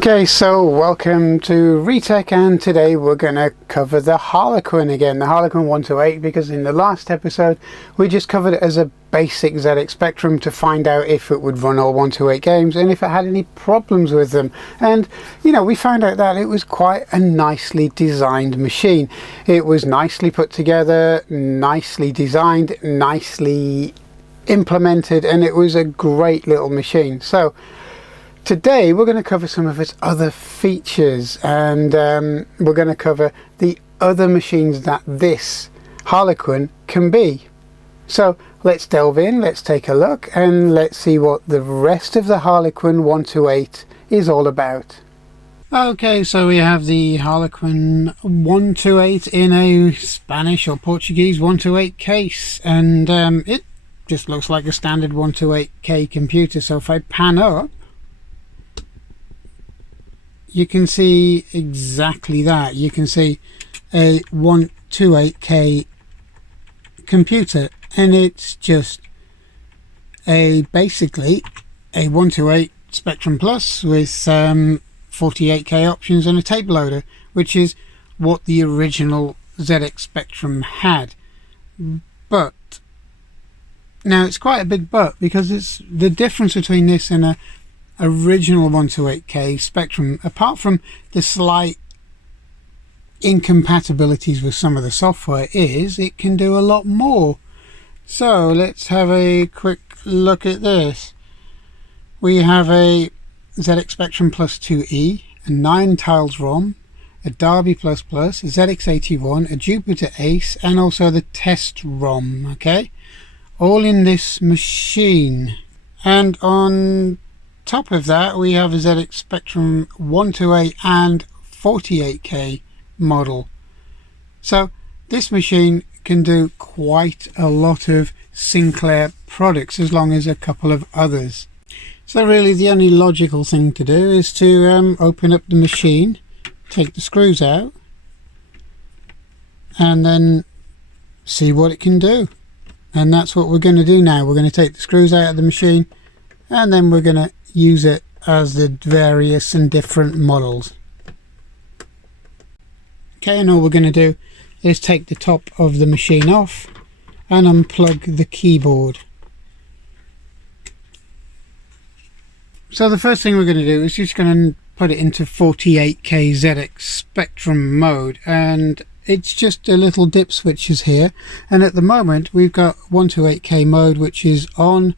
Okay, so welcome to Retech, and today we're going to cover the Harlequin again, the Harlequin 128, because in the last episode we just covered it as a basic ZX Spectrum to find out if it would run all 128 games and if it had any problems with them. And you know, we found out that it was quite a nicely designed machine. It was nicely put together, nicely designed, nicely implemented, and it was a great little machine. So today we're going to cover some of its other features, and we're going to cover the other machines that this Harlequin can be. So let's delve in, let's take a look, and let's see what the rest of the Harlequin 128 is all about. Okay, so we have the Harlequin 128 in a Spanish or Portuguese 128 case, and it just looks like a standard 128K computer. So if I pan up, you can see exactly that. You can see a 128K computer, and it's just basically a 128 Spectrum Plus with 48K options and a tape loader, which is what the original ZX Spectrum had. But now it's quite a big but, because it's the difference between this and a original 128K Spectrum, apart from the slight incompatibilities with some of the software, is it can do a lot more. So let's have a quick look at this. We have a ZX Spectrum Plus 2E, a 9 Tiles ROM, a Derby++, a ZX81, a Jupiter Ace, and also the Test ROM, okay, all in this machine. And on top of that we have a ZX Spectrum 128 and 48K model. So this machine can do quite a lot of Sinclair products, as long as a couple of others. So really the only logical thing to do is to open up the machine, take the screws out, and then see what it can do. And that's what we're going to do now. We're going to take the screws out of the machine, and then we're going to use it as the various and different models. Okay, and all we're going to do is take the top of the machine off and unplug the keyboard. So the first thing we're going to do is just going to put it into 48K ZX Spectrum mode, and it's just a little dip switches here, and at the moment we've got 128K mode which is on,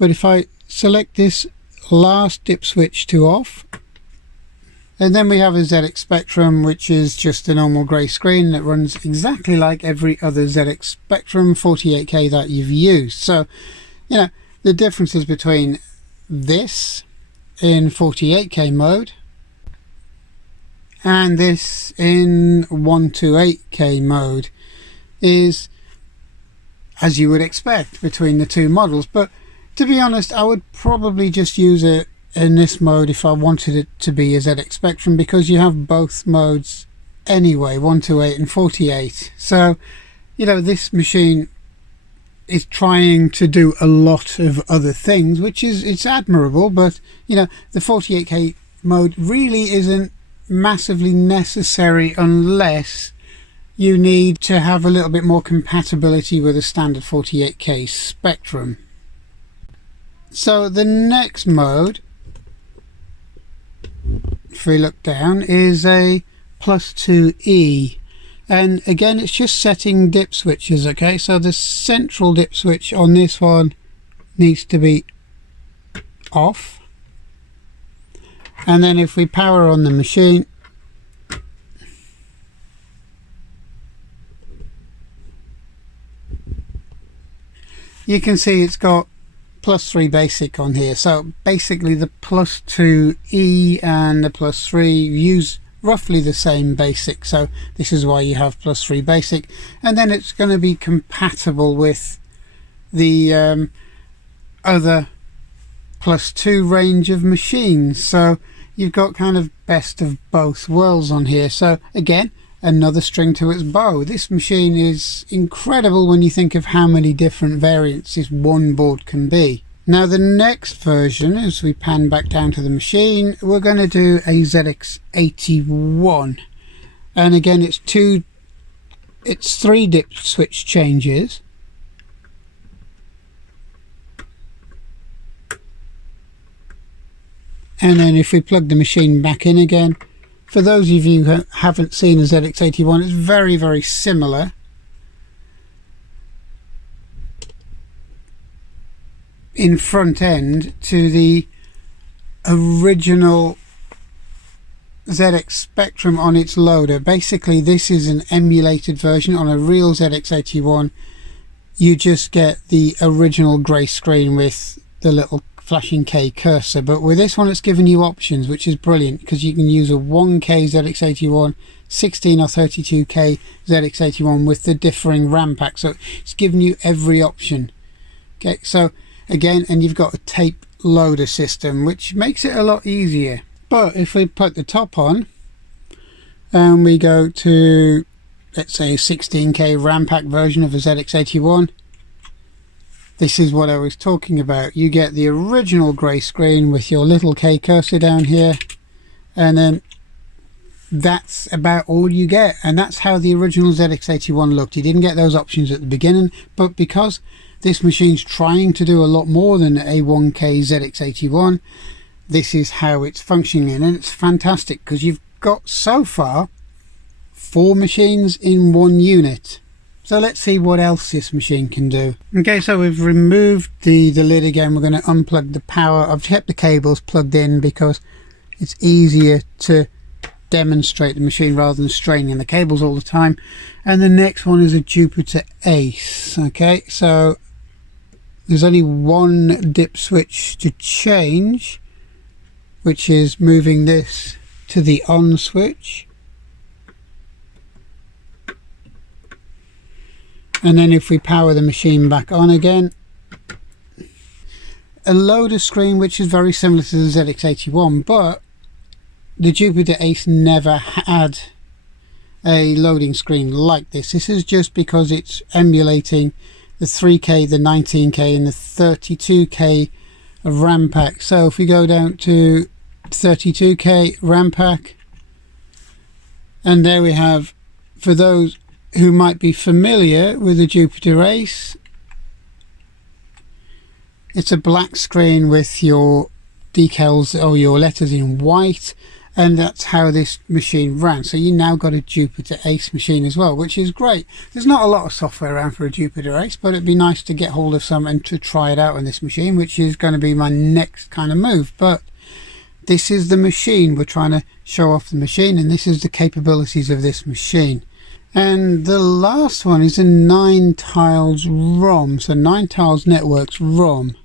but if I select this last dip switch to off, and then we have a ZX Spectrum which is just a normal grey screen that runs exactly like every other ZX Spectrum 48K that you've used. So you know, the differences between this in 48K mode and this in 128K mode is, as you would expect, between the two models. But to be honest, I would probably just use it in this mode if I wanted it to be a ZX Spectrum, because you have both modes anyway, 128 and 48. So you know, this machine is trying to do a lot of other things, which is, it's admirable, but you know, the 48K mode really isn't massively necessary unless you need to have a little bit more compatibility with a standard 48K Spectrum. So the next mode, if we look down, is a plus 2E, and again it's just setting dip switches. Okay, so the central dip switch on this one needs to be off, and then if we power on the machine, you can see it's got +3 basic on here. So basically the +2E and the +3 use roughly the same basic, so this is why you have +3 basic, and then it's going to be compatible with the other +2 range of machines. So you've got kind of best of both worlds on here. So again, another string to its bow. This machine is incredible when you think of how many different variants this one board can be. Now the next version, as we pan back down to the machine, we're going to do a ZX81, and again it's 3 dip switch changes. And then if we plug the machine back in again, for those of you who haven't seen a ZX81, it's very, very similar. In front end to the original ZX Spectrum on its loader. Basically this is an emulated version. On a real ZX81 you just get the original grey screen with the little flashing K cursor, but with this one it's given you options, which is brilliant, because you can use a 1K ZX81, 16 or 32K ZX81 with the differing RAM pack, so it's given you every option. Okay, so again, and you've got a tape loader system, which makes it a lot easier. But if we put the top on and we go to, let's say, a 16K RAM pack version of a ZX81, this is what I was talking about. You get the original grey screen with your little K cursor down here, and then that's about all you get. And that's how the original ZX81 looked. You didn't get those options at the beginning, but because this machine's trying to do a lot more than a 1K ZX81, this is how it's functioning, and it's fantastic because you've got so far 4 machines in one unit. So let's see what else this machine can do. Okay, so we've removed the lid again. We're going to unplug the power. I've kept the cables plugged in because it's easier to demonstrate the machine rather than straining the cables all the time. And the next one is a Jupiter Ace. Okay, so there's only one dip switch to change, which is moving this to the on switch. And then if we power the machine back on again, a loader screen which is very similar to the ZX81, but the Jupiter Ace never had a loading screen like this. This is just because it's emulating the 3K, the 19K and the 32K RAM pack. So if we go down to 32K RAM pack, and there we have, for those who might be familiar with the Jupiter Ace, it's a black screen with your decals or your letters in white, and that's how this machine ran. So you now got a Jupiter Ace machine as well, which is great. There's not a lot of software around for a Jupiter Ace, but it'd be nice to get hold of some and to try it out on this machine, which is going to be my next kind of move. But this is the machine. We're trying to show off the machine, and this is the capabilities of this machine. And the last one is a 9 Tiles ROM, so 9 Tiles Networks ROM.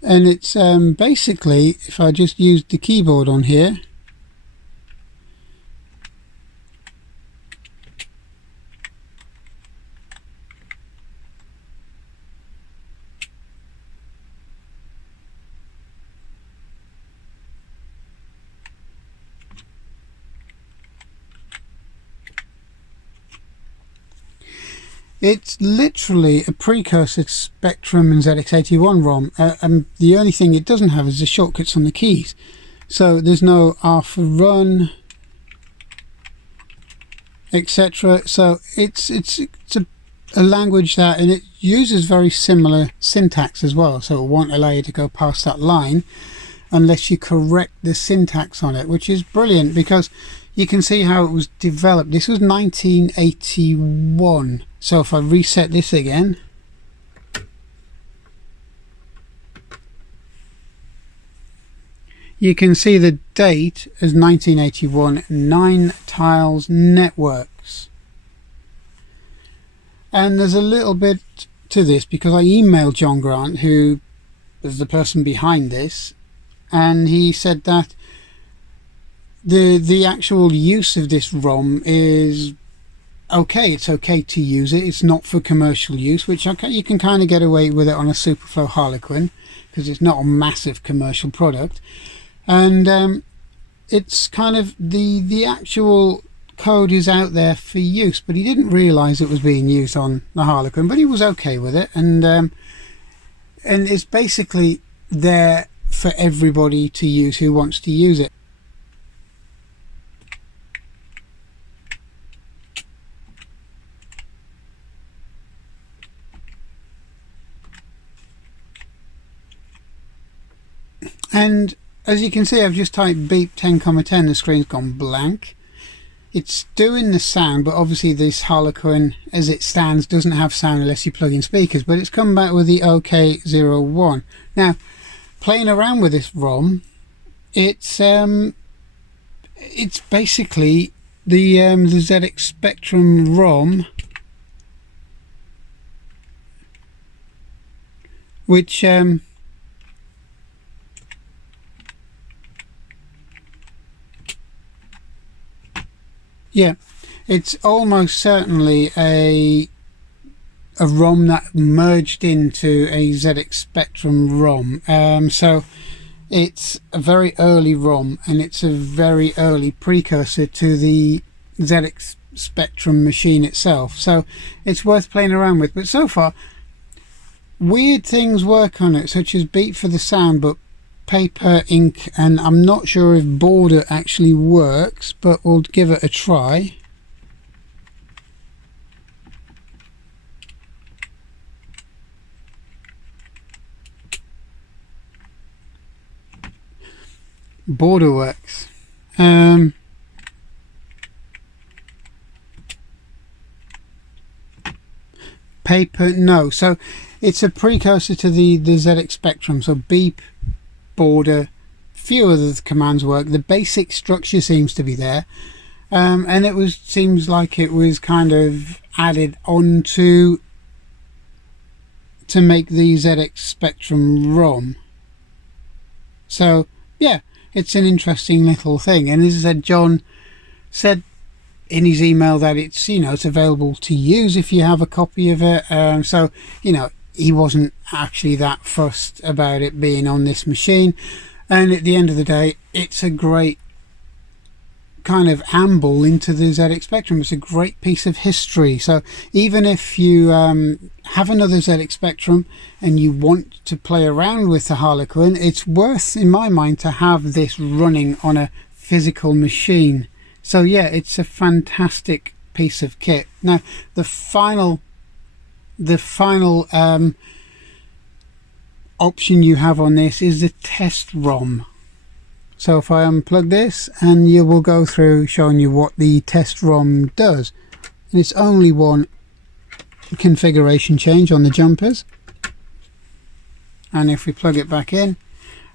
And it's basically, if I just use the keyboard on here, it's literally a precursor to Spectrum and ZX81 ROM, and the only thing it doesn't have is the shortcuts on the keys. So there's no R for run, etc. So it's a language that, and it uses very similar syntax as well. So it won't allow you to go past that line unless you correct the syntax on it, which is brilliant because you can see how it was developed. This was 1981. So if I reset this again, you can see the date as 1981, 9 Tiles Networks. And there's a little bit to this because I emailed John Grant, who is the person behind this, and he said that the actual use of this ROM is okay. It's okay to use it. It's not for commercial use, which okay, you can kind of get away with it on a Superflow Harlequin because it's not a massive commercial product, and it's kind of the actual code is out there for use, but he didn't realize it was being used on the Harlequin, but he was okay with it. And and it's basically there for everybody to use who wants to use it. And as you can see, I've just typed beep 10,10, the screen's gone blank. It's doing the sound, but obviously this Harlequin as it stands doesn't have sound unless you plug in speakers, but it's come back with the OK01. Now, playing around with this ROM, it's basically the ZX Spectrum ROM, which yeah, it's almost certainly a ROM that merged into a ZX Spectrum ROM. So it's a very early ROM, and it's a very early precursor to the ZX Spectrum machine itself. So it's worth playing around with. But so far, weird things work on it, such as beep for the sound, but paper, ink, and I'm not sure if border actually works, but we'll give it a try. Border works. Paper, no. So it's a precursor to the ZX Spectrum. So beep, border, few of the commands work. The basic structure seems to be there, and it seems like it was kind of added on to make the ZX Spectrum ROM. So yeah, it's an interesting little thing. And as I said, John said in his email that it's, you know, it's available to use if you have a copy of it. So, you know, he wasn't actually that fussed about it being on this machine. And at the end of the day, it's a great kind of amble into the ZX Spectrum. It's a great piece of history. So even if you have another ZX Spectrum and you want to play around with the Harlequin, it's worth, in my mind, to have this running on a physical machine. So yeah, it's a fantastic piece of kit. Now the final option you have on this is the test ROM. So if I unplug this, and you will go through showing you what the test ROM does, and it's only one configuration change on the jumpers. And if we plug it back in,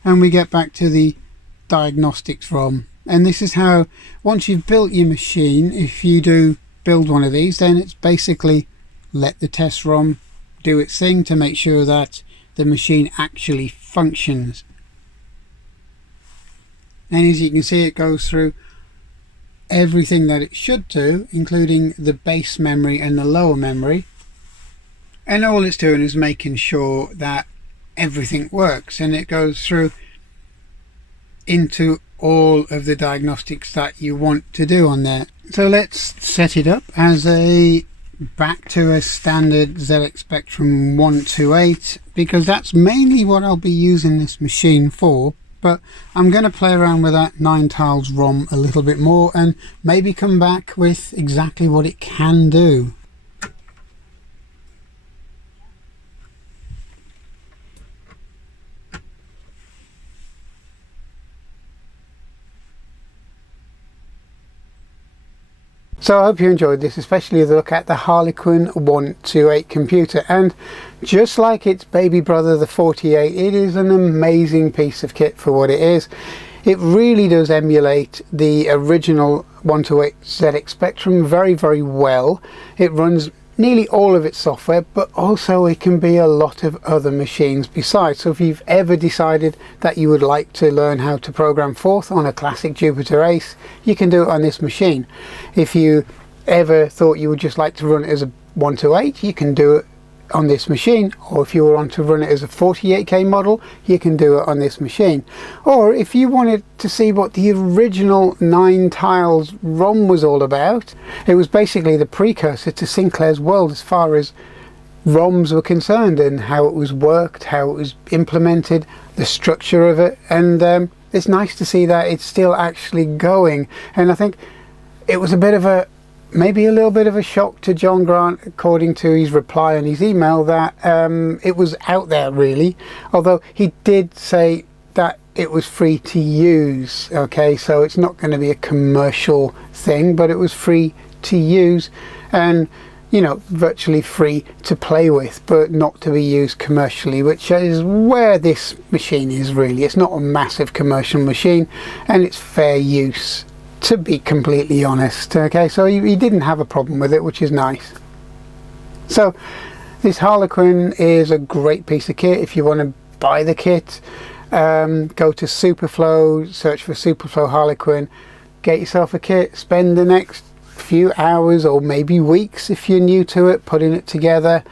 and we get back to the diagnostics ROM, and this is how, once you've built your machine, if you do build one of these, then it's basically let the test ROM do its thing to make sure that the machine actually functions. And as you can see, it goes through everything that it should do, including the base memory and the lower memory, and all it's doing is making sure that everything works, and it goes through into all of the diagnostics that you want to do on there. So let's set it up as back to a standard ZX Spectrum 128, because that's mainly what I'll be using this machine for. But I'm going to play around with that 9 Tiles ROM a little bit more, and maybe come back with exactly what it can do. So I hope you enjoyed this, especially the look at the Harlequin 128 computer. And just like its baby brother, the 48, it is an amazing piece of kit for what it is. It really does emulate the original 128 ZX Spectrum very, very well. It runs nearly all of its software, but also it can be a lot of other machines besides. So if you've ever decided that you would like to learn how to program forth on a classic Jupiter Ace, you can do it on this machine. If you ever thought you would just like to run it as a 128, you can do it on this machine. Or if you want to run it as a 48K model, you can do it on this machine. Or if you wanted to see what the original 9 Tiles ROM was all about, it was basically the precursor to Sinclair's World as far as ROMs were concerned, and how it was worked, how it was implemented, the structure of it. And it's nice to see that it's still actually going. And I think it was a bit of a, maybe a little bit of a shock to John Grant, according to his reply and his email, that it was out there really, although he did say that it was free to use. Okay, so it's not going to be a commercial thing, but it was free to use, and you know, virtually free to play with, but not to be used commercially, which is where this machine is really. It's not a massive commercial machine, and it's fair use, to be completely honest. Okay, so he didn't have a problem with it, which is nice. So this Harlequin is a great piece of kit. If you want to buy the kit, go to Superflow, search for Superflow Harlequin, get yourself a kit, spend the next few hours or maybe weeks if you're new to it putting it together,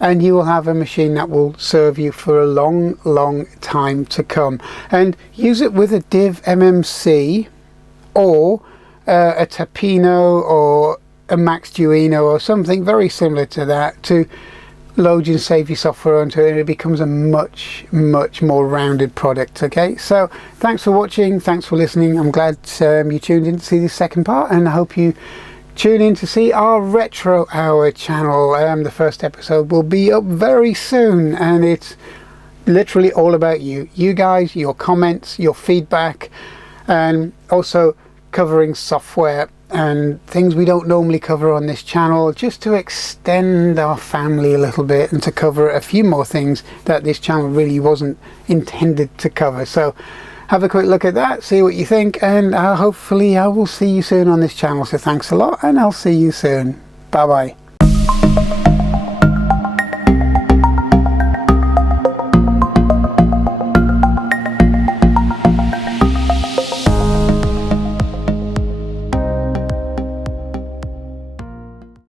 and you will have a machine that will serve you for a long time to come. And use it with a Div MMC or a Tapino or a Max Duino or something very similar to that, to load and save your software onto it, and it becomes a much more rounded product. Okay, so thanks for watching, thanks for listening. I'm glad you tuned in to see the second part, and I hope you tune in to see our Retro Hour channel. The first episode will be up very soon, and it's literally all about you guys, your comments, your feedback, and also covering software and things we don't normally cover on this channel, just to extend our family a little bit and to cover a few more things that this channel really wasn't intended to cover. So have a quick look at that, see what you think, and hopefully I will see you soon on this channel. So thanks a lot, and I'll see you soon. Bye bye.